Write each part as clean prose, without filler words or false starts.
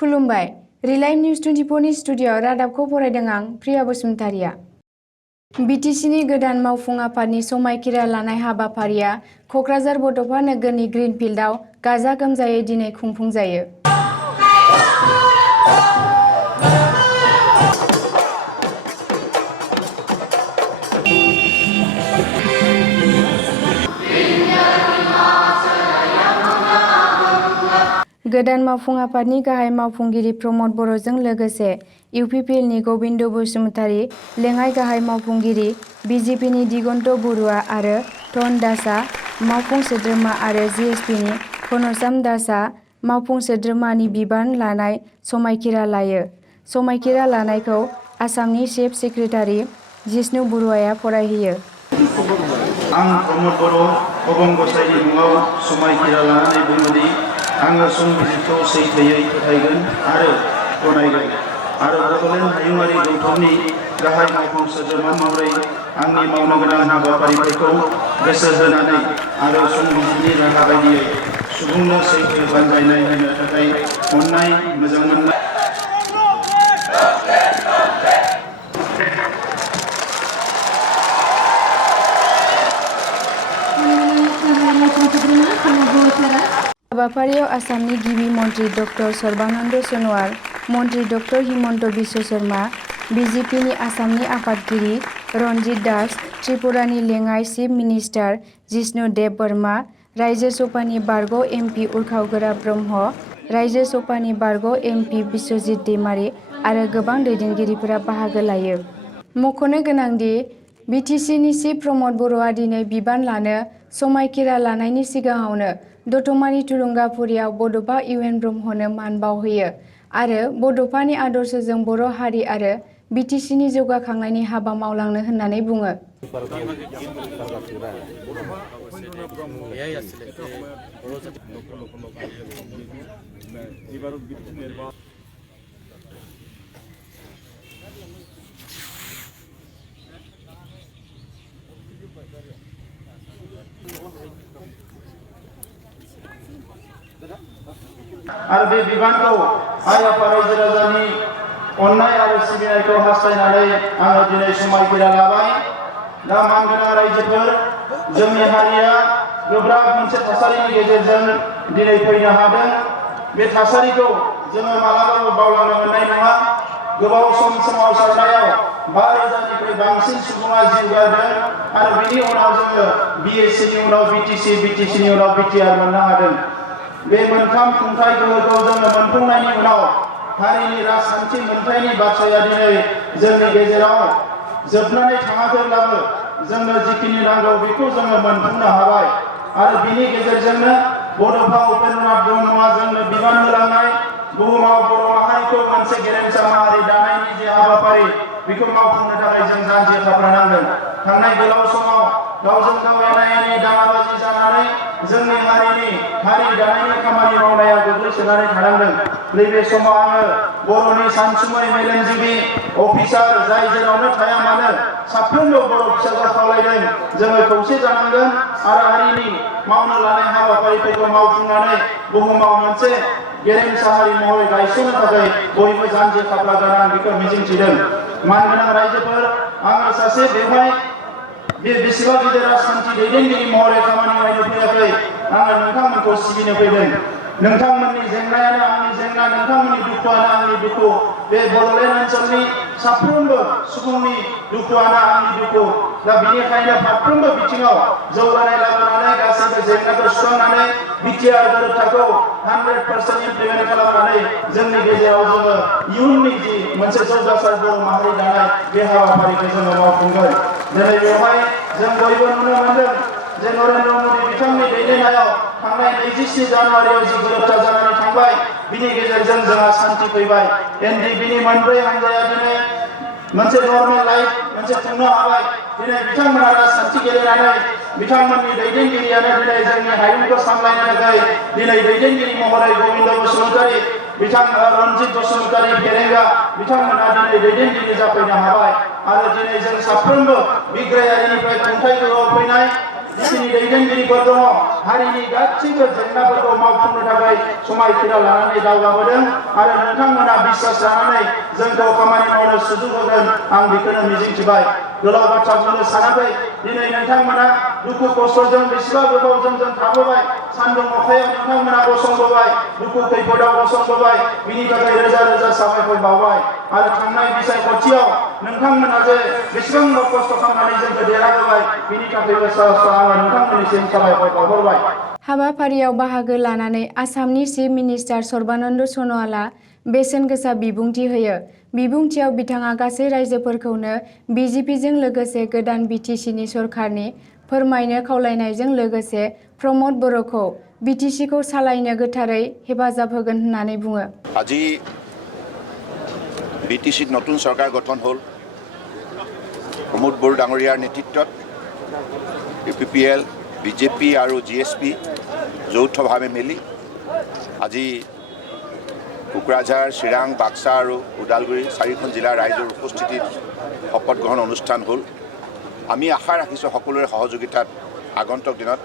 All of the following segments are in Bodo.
खुलुमबाय। रिलाइ निउज 24 नि स्टुडिअ'आव रादाबखौ फरायदों आं प्रिया बसुमतारिया। बिटिसिनि गोदान मावफुं आफादनि समायखिरा लानाय हाबाफारिया कक्राझार बड'फा नोगोरनि ग्रिनफिल्डआव गाजा गोमजायै दिनै खुंफुंजायो। गोदान मावफुं आफादनि गाहाय मावफुंगिरि प्रमद बर'जों लोगोसे इउपिपिएलनि गबिन्द बसुमतारी, लेङाइ गाहाय मावफुंगिरि, बिजेपिनि दिगन्त बरुवा आरो धन दासआ मावफुं सोद्रोमा आरो जिएसपिनि घनश्याम दासआ मावफुं सोद्रोमानि बिबान लानाय समायखिरा लायो। समायखिरा लानायखौ आसामनि चिफ सेक्रेटारि जिष्णु बरुवाया फरायहोयो। आं प्रमद बर' अबं गसाइनि मुङाव समायखिरा लानानै बुङोदि आङो संबिजिरखौ सैथोयै फोथायगोन आरो गनायगोन आरो बड'लेण्ड हायुङारि गौथुमनि गाहाय मावफुं सोद्रोमा महरै आंनि मावनो गोनां हाबाफारिफोरखौ गोसो होनानै आरो संबिजिरनि राहा बायदियै सुबुंनो सैथो बानजायनाय होनो थाखाय अननाय मोजां मोननाय हाबाफारियाव आसामनि गिबि मन्त्रि डक्टर सर्बानन्द सन'वाल, मन्त्रि डक्टर हिमन्त बिश्व शर्मा, बिजेपिनि आसामनि आफादगिरि रन्जित दास, त्रिपुरानि लेङाइ चिफ मिनिस्टार जिष्णु देब बर्मा, रायजो सभानि बारग' एमपि उर्खाव ब्रह्म, रायजो सभानि बारग' एमपि बिश्वजित दैमारी आरो गोबां दैदेनगिरिफोरा बाहागो लायो। मख'नो गोनांदि बिटिसिनि चिफ प्रमद बर'आ दिनै बिबान लानो समायखिरा लानायनि सिगाङावनो दतमानि थुलुंगाफुरियाव बड'फा इउएन ब्रह्मनो मान बावहोयो आरो बड'फानि आदर्शजों बर' हारि आरो बिटिसिनि जौगाखांनायनि हाबा मावलांनो होननानै बुङो। आरो बे बिबानखौ आइ आफा रायजो राजानि अननाय आरो सिबिनायखौ हास्थायनानै आङो दिनै समायखिरा लाबाय। दा मानगोनां रायजोफोर, जोंनि हारिया गोब्राब मोनसे थासारिनि गेजेरजों दिनै फैनो हादों। बे थासारिखौ जोङो मालाबाबो बावलांनो मोननाय नङा। गोबाव सम सोमावसारनायाव 5,000निख्रुइ बांसिन सुबुङा जिउ गारदों आरो बिनि उनाव जोङो बिएससिनि उनाव बिटिसिनि उनाव बिटिआर मोननो हादों। बे मोनथाम खुंथाय गोहोखौ जोङो मोनफुंनायनि उनाव हारिनि राजखान्थि मोनथायनि बाथ्राया दिनै जोंनि गेजेराव जोबनानै थाङाखैब्लाबो जोंनो जिखिनि नांगौ बेखौ जोङो मोनफुंनो हाबाय आरो बिनि गेजेरजोंनो बड'फा उपेन्द्रनाथ ब्रह्मआ जोंनो बिबान होलांनाय बुहुमाव बर' माहारिखौ मोनसे गेरेमसा माहारि दानायनि जे हाबाफारि बेखौ मावफुंनो थाखाय जों जानजि खाफ्रानांगोन। थांनाय गोलाव समाव गावजों गाव एना एनि दाङाबाजि जानानै जोंनि हारि दानायनि खामानि मावनाया गोग्लैसोनानै थानांदों। नैबे समाव आङो बर'नि सानसुमै मेलेमजिबि अफिसार जाय जेरावनो थाया मानो साफ्रोमबो बर' फिसाखौ खावलायदों जोङो खौसे जानांगोन आरो हारिनि मावनो लानाय हाबाफारिफोरखौ मावफुंनानै बुहुमाव मोनसे गेरेमसा हारि महरै गायसननो थाखाय बयबो जानजि खाफ्रागोन आं बेखौ मिजिंथिदों। मानगोनां रायजोफोर, आङो सासे बेवहाय बे बेसेबा गिदिर राजखान्थि दैदेनगिरि महरै खामानि मावनो फैयाखै। आङो नोंथांमोनखौ सिबिनो फैदों। नोंथांमोननि जेंनायानो आंनि जेंना, नोंथांमोननि दुखुआनो आंनि दुखु। बे बड'लेण्ड ओनसोलनि साफ्रोमबो सुबुंनि दुखुआनो आंनि दुखु। दा बेनिखायनो फारफ्रोमबो बिथिङाव जौगानाय लाबोनानै गासैबो जेंनाखौ सुस्रांनानै बिटिआर गोरोबथाखौ 100% इमप्लिमेन्ट खालामनानै जोंनि गेजेराव जोङो इयुननि जि मोनसे जौगासार बर' माहारि दानाय बे हाबाफारिखौ जोङो मावफुंगोन। दिनै बेवहाय जों बयबो नुनो मोनदों जे नरेन्द्र मदि बिथांनि दैदेननायाव थांनाय 27 जानुवारियाव जि गोरोबथा जानानै थांबाय बिनि गेजेरजों जोंहा सान्थि फैबाय। एनडिएफबिनि मोनब्रै हान्जाया दिनै मोनसे नर्मेल लाइफ मोनसे खुंनो हाबाय। दिनै बिथांमोना राजखान्थि गेलेनानै बिथांमोननि दैदेनगिरियानो दिनै जोंनि हायुंखौ सामलायनो थाखाय दिनै दैदेनगिरि महरै गबिन्द बसुमतारी, बिथां रन्जित बसुमतारी फेरेंगा बिथांमोना दिनै दैदेनगिरि जाफैनो हाबाय आरो दिनै जों साफ्रोमबो बिग्रायारिनिफ्राय खुंथाय गोहोआव फैनाय जिखिनि दैदेनगिरिफोर दङ हारिनि गासैबो जेंनाफोरखौ मावफुंनो थाखाय समायखिरा लानानै दावगाबोदों आरो नोंथांमोना बिश्वास लानानै जोंखौ खामानि मावनो सुजुग होगोन आं बेखौनो मिजिंथिबाय गोलाव बाथ्रा बुंनो सानाखै दिनै नोंथांमोना दुखु खस्थ'जों बेसेबा गोबावजों जों थाबोबाय सान्दुं अखायाव नोंथांमोना गसंबोबाय दुखु खैफोदाव गसंबोबाय बिनि थाखाय रोजा रोजा साबायखर बावबाय आरो थांनाय बिसायख'थियाव नोंथांमोना जे बेसेबांबा खस्थ' खालामनानै जोंखौ देरहाहोबाय बिनि थाखायबो आङो नोंथांमोननिसिम साबायखर बावहरबाय। हाबाफारियाव बाहागो लानानै आसामनि चिफ मिनिस्टार सर्बानन्द सन'वालआ बेसेन गोसा बिबुंथि होयो। बिबुंथियाव बिथाङा गासै रायजोफोरखौनो बिजेपिजों लोगोसे गोदान बिटिसिनि सरकारनि फोरमायनो खावलायनायजों लोगोसे प्रमद बर'खौ बिटिसिखौ सालायनो गोथारै हेफाजाब होगोन होननानै बुङो। আজি বিটিচিত নতুন চৰকাৰ গঠন হ'ল প্ৰমোদ বড়ো ডাঙৰীয়াৰ নেতৃত্বত UPPL বিজেপি আৰু GSP যৌথভাৱে মিলি আজি কোকৰাঝাৰ চিৰাং বাক্সা আৰু ওদালগুৰি চাৰিখন জিলাৰ ৰাইজৰ উপস্থিতিত শপত গ্ৰহণ অনুষ্ঠান হ'ল। আমি আশা ৰাখিছোঁ সকলোৰে সহযোগিতাত আগন্তুক দিনত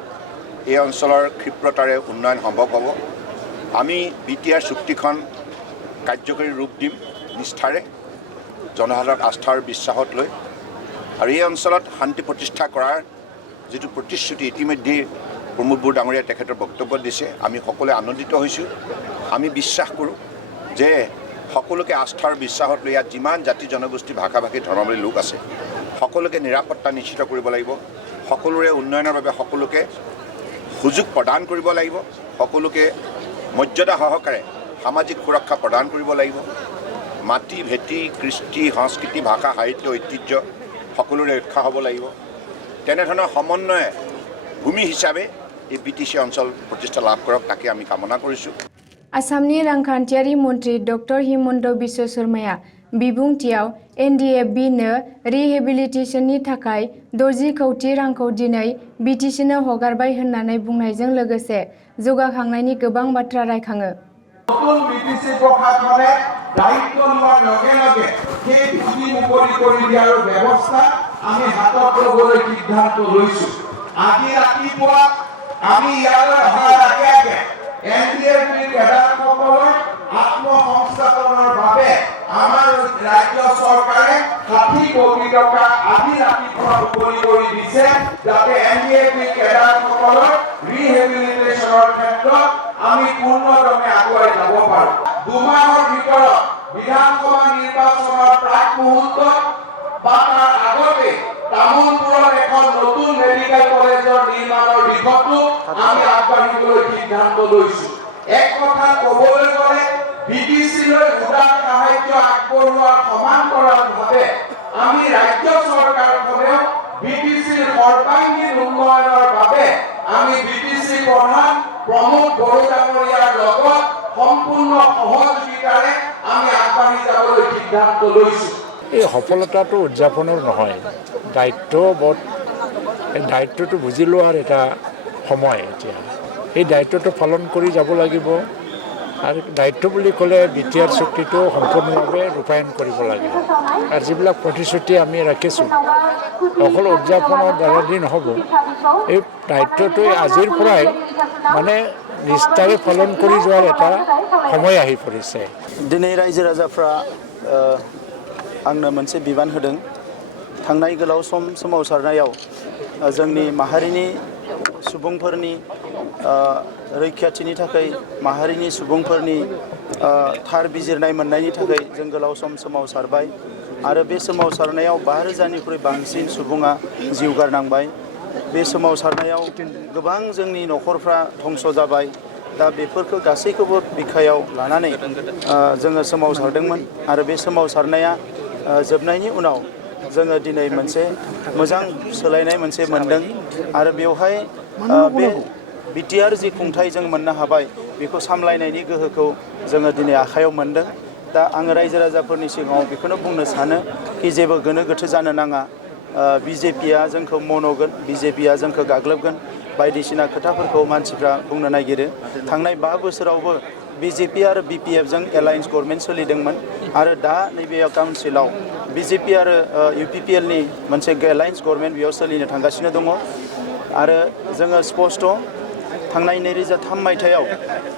এই অঞ্চলৰ ক্ষিপ্ৰতাৰে উন্নয়ন সম্ভৱ হ'ব। আমি BTR চুক্তিখন কাৰ্যকৰী ৰূপ দিম নিষ্ঠাৰে জনসাধাৰণৰ আস্থা আৰু বিশ্বাসত লৈ আৰু এই অঞ্চলত শান্তি প্ৰতিষ্ঠা কৰাৰ যিটো প্ৰতিশ্ৰুতি ইতিমধ্যে প্ৰমোদ বড়ো ডাঙৰীয়াই তেখেতৰ বক্তব্যত দিছে আমি সকলোৱে আনন্দিত হৈছোঁ। আমি বিশ্বাস কৰোঁ যে সকলোকে আস্থা আৰু বিশ্বাসত লৈ ইয়াত যিমান জাতি জনগোষ্ঠী ভাষা ভাষী ধৰ্মাৱলী লোক আছে সকলোকে নিৰাপত্তা নিশ্চিত কৰিব লাগিব, সকলোৰে উন্নয়নৰ বাবে সকলোকে সুযোগ প্ৰদান কৰিব লাগিব, সকলোকে মৰ্যাদা সহকাৰে সামাজিক সুৰক্ষা প্ৰদান কৰিব লাগিব, মাটি ভেটি কৃষ্টি সংস্কৃতি ভাষা সাহিত্য ঐতিহ্য সকলোৰে ৰক্ষা হ'ব লাগিব। তেনেধৰণৰ সমন্বয়ে ভূমি হিচাপে এই বিটিচি অঞ্চল প্ৰতিষ্ঠা লাভ কৰক তাকে আমি কামনা কৰিছোঁ। आसामनि रांखान्थियारि मन्त्रि डक्टर हिमन्त बिश्व शर्माया बिबुंथियाव NDFB-नो रिहेबिलिटेसननि थाखाय 60 कौटि रांखौ दिनै बिटिसिनो हगारबाय होननानै बुंनायजों लोगोसे जौगाखांनायनि गोबां बाथ्रा रायखाङो। নতুন বিটিসি প্ৰশাসনে দায়িত্ব লোৱাৰ লগে লগে সেই পুঁজি মুকলি কৰি দিয়াৰ ব্যৱস্থা আমি হাতত ল'বলৈ সিদ্ধান্ত লৈছোঁ। আজি ৰাতিপুৱা আমি ইয়ালৈ অহাৰ আগে আগে NDFB কেডাৰসকলৰ আত্মসংস্থাপনৰ বাবে আমাৰ ৰাজ্য চৰকাৰে 60 কোটি টকা আজি ৰাতিপুৱা মুকলি কৰি দিছে যাতে NDFB কেডাৰসকলৰ ৰিহেবিলিটেশ্যনৰ ক্ষেত্ৰত আমি পূৰ্ণদমে আগুৱাই যাব পাৰোঁ। দুমাহৰ ভিতৰত বিধানসভা নিৰ্বাচনৰ প্ৰাক মুহূৰ্তত বা তাৰ আগতে তামোলপুৰত এখন নতুন মেডিকেল কলেজৰ নিৰ্মাণৰ দিশতো আমি আগবাঢ়িবলৈ সিদ্ধান্ত লৈছোঁ। এক কথা ক'বলৈ গ'লে বিটিচিলৈ উদাৰ সাহায্য আগবঢ়োৱাৰ সমান্তৰালভাৱে আমি ৰাজ্য চৰকাৰখনেও বিটিচিৰ সৰ্বাংগীন উন্নয়নৰ বাবে আমি বিটিচি প্ৰধান প্ৰমোদ বড়ো ডাঙৰীয়াৰ লগত সম্পূৰ্ণ সহযোগিতাৰে আমি আগবাঢ়ি যাবলৈ সিদ্ধান্ত লৈছোঁ। এই সফলতাটো উদযাপনৰ নহয়, দায়িত্বটো বুজি লোৱাৰ এটা সময় এতিয়া। এই দায়িত্বটো পালন কৰি যাব লাগিব আৰু দায়িত্ব বুলি ক'লে BTR চুক্তিটো সম্পূৰ্ণভাৱে ৰূপায়ণ কৰিব লাগিব আৰু যিবিলাক প্ৰতিশ্ৰুতি আমি ৰাখিছোঁ অকল উদযাপনৰ দ্বাৰা দি নহ'ব। এই দায়িত্বটো আজিৰ পৰাই মানে নিষ্ঠাৰে পালন কৰি যোৱাৰ এটা সময় আহি পৰিছে। दिनै रायजो राजाफ्रा आंनो मोनसे बिबान होदों थांनाय गोलाव सम सोमावसारनायाव जोंनि माहारिनि सुबुंफोरनि रैखाथिनि थाखाय माहारिनि सुबुंफोरनि थार बिजिरनाय मोननायनि थाखाय जों गोलाव सम सोमावसारबाय आरो बे सोमावसारनायाव 5,000निख्रुइ बांसिन सुबुङा जिउ गारनांबाय। बे सोमावसारनायाव गोबां जोंनि न'खरफ्रा धंस जाबाय। दा बेफोरखौ गासैखौबो बिखायाव लानानै जोङो सोमावसारदोंमोन आरो बे सोमावसारनाया जोबनायनि उनाव जोङो दिनै मोनसे मोजां सोलायनाय मोनसे मोनदों आरो बेवहाय बे BTR जि खुंथाय जों मोननो हाबाय बेखौ सामलायनायनि गोहोखौ जोङो दिनै आखायाव मोनदों। दा आङो रायजो राजाफोरनि सिगाङाव बेखौनो बुंनो सानो कि जेबो गोनो गोथो जानो नाङा। BJPआ जोंखौ मन'गोन, BJPआ जोंखौ गाग्लोबगोन बायदिसिना खोथाफोरखौ मानसिफ्रा बुंनो नागिरो। थांनाय 5 बोसोरावबो BJP आरो BPF जों एलायन्स गभर्नमेन्ट सोलिदोंमोन आरो दा नैबे काउन्सिलाव BJP आरो UPPL नि मोनसे एलायन्स गभर्नमेन्ट बेयाव सोलिनो थांगासिनो दङ आरो जोङो स्पष्ट थांनाय 2003 मायथाइयाव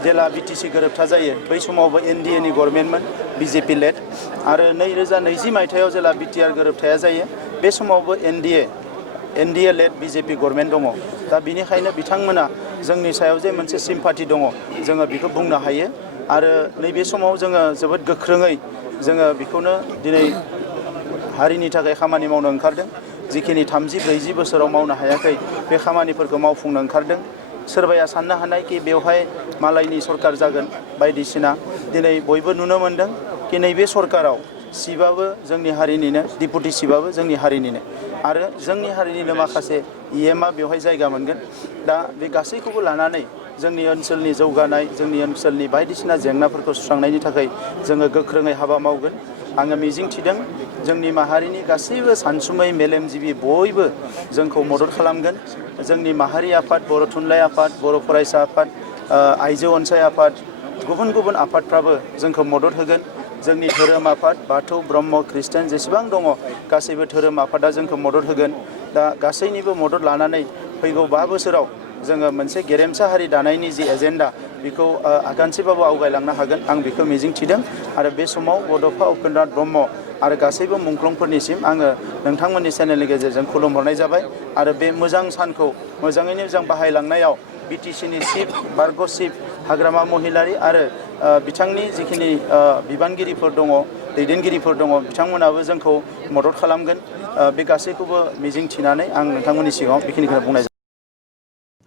जेला बिटिसि गोरोबथा जायो बै समावबो एनडिए नि गभर्नमेन्टमोन बिजेपि लेड आरो 2020 मायथाइयाव जेला बिटिआर गोरोबथाया जायो बे समावबो एनडिए लेड बिजेपि गभर्नमेन्ट दङ दा बिनिखायनो बिथांमोना जोंनि सायाव जे मोनसे सिम्पाथि दङ जोङो बेखौ बुंनो हायो आरो नैबे समाव जोङो जोबोद गोख्रोङै जोङो बेखौनो दिनै हारिनि थाखाय खामानि मावनो ओंखारदों जिखिनि 30-40 बोसोराव मावनो हायाखै बे खामानिफोरखौ मावफुंनो ओंखारदों सोरबाया साननो हानाय कि बेवहाय मालायनि सरकार जागोन बायदिसिना दिनै बयबो नुनो मोनदों कि नैबे सरकाराव सिबाबो जोंनि हारिनिनो डिपुटि सिबाबो जोंनि हारिनिनो आरो जोंनि हारिनिनो माखासे इएमआ बेवहाय जायगा मोनगोन दा बे गासैखौबो लानानै जोंनि ओनसोलनि जौगानाय जोंनि ओनसोलनि बायदिसिना जेंनाफोरखौ सुस्रांनायनि थाखाय जोङो गोख्रोङै हाबा मावगोन आङो मिजिंथिदों जोंनि माहारिनि गासैबो सानसुमै मेलेमजिबि बयबो जोंखौ मदद खालामगोन जोंनि माहारि आफाद बर' थुनलाइ आफाद बर' फरायसा आफाद आइजो अनसाय आफाद गुबुन गुबुन आफादफ्राबो जोंखौ मदद होगोन जोंनि धोरोम आफाद बाथौ ब्रह्म ख्रिस्टान जेसेबां दङ गासैबो धोरोम आफादा जोंखौ मदद होगोन दा गासैनिबो मदद लानानै फैगौ 5 बोसोराव जोङो मोनसे गेरेमसा हारि दानायनि जि एजेन्डा बेखौ आगानसेबाबो आवगायलांनो हागोन आं बेखौ मिजिंथिदों आरो बे समाव बड'फा उपेन्द्रनाथ ब्रह्म आरो गासैबो मुंख्लंफोरनिसिम आङो नोंथांमोननि चेनेलनि गेजेरजों खुलुमहरनाय जाबाय आरो बे मोजां सानखौ मोजाङैनो मोजां बाहायलांनायाव बिटिसिनि चिफ बारग' चिफ हाग्रामा महिलारि आरो बिथांनि जिखिनि बिबानगिरिफोर दङ दैदेनगिरिफोर दङ बिथांमोनाबो जोंखौ मदद खालामगोन बे गासैखौबो मिजिंथिनानै आं नोंथांमोननि सिगाङाव बेखिनिखौनो बुंनाय जाबाय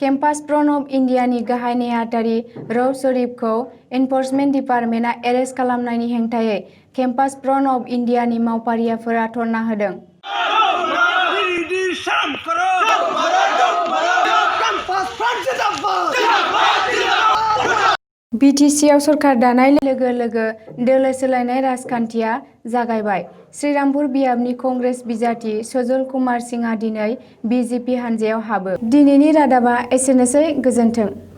केम्पास फ्रन्ट अफ इन्डियानि गाहाय नेहाथारि रौफ शरीफखौ एनफर्समेन्ट डिपार्टमेन्टआ एरेस्ट खालामनायनि हेंथायै केम्पास फ्रन्ट अफ इन्डियानि मावफारियाफोरा धरना होदों। बिटिसिआव सरकार दानाय लोगो लोगो दोलो सोलायनाय राजखान्थिया जागायबाय। श्रीरामपुर बियाबनि कंग्रेस बिजाथि सजल कुमार सिंहआ दिनै बिजेपि हान्जायाव हाबो। दिनैनि रादाबा एसेनोसै गोजोन्थों।